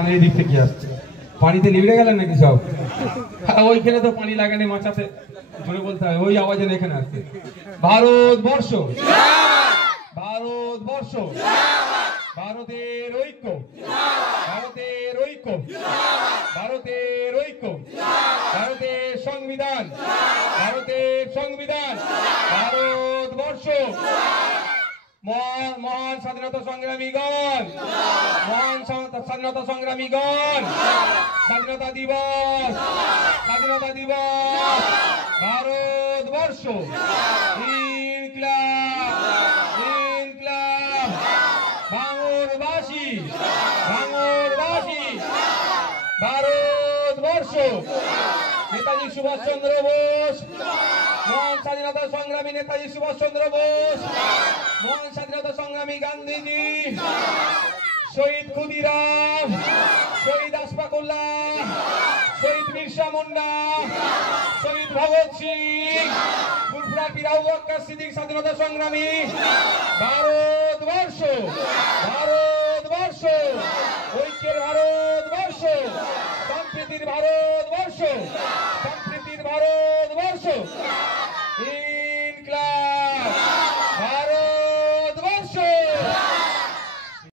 কানের দিক থেকে আসছে। পানিতে লিবড়ে গেলেন নাকি সব? ওইখানে তো পানি লাগানি মাচাতে জোরে বলতে হয়, ওই আওয়াজে এখানে আসছে। ভারতবর্ষ, ভারতবর্ষ, ভারতের ঐক্য, ভারতের ঐক্য, ভারতের ঐক্য, ভারতের সংবিধান, ভারতের সংবিধান, ভারতবর্ষ। মহান স্বাধীনতা সংগ্রামীগণ, মহান স্বাধীনতা সংগ্রামীগণ, স্বাধীনতা দিবস, স্বাধীনতা দিবস। ভারতবর্ষ ইনকিলাব, ইনকিলাব। ভাঙড়বাসী, ভাঙড়বাসী, ভারতবর্ষ। নেতাজি সুভাষচন্দ্র বোস, মহান স্বাধীনতা সংগ্রামী নেতাজি সুভাষচন্দ্র বোস, মহান স্বাধীনতা সংগ্রামী গান্ধীজি, শহীদ ক্ষুদিরাম, শহীদ আশফাকুল্লাহ, শহীদ বিরসা মুন্ডা, শহীদ ভগৎ সিং, ফুরফুরা পীর আবু বকর সিদ্দিক স্বাধীনতা সংগ্রামী। ভারতবর্ষ, ভারতবর্ষ, ঐক্যের ভারতবর্ষ, সম্প্রীতির ভারতবর্ষ, সম্প্রীতির ভারতবর্ষ।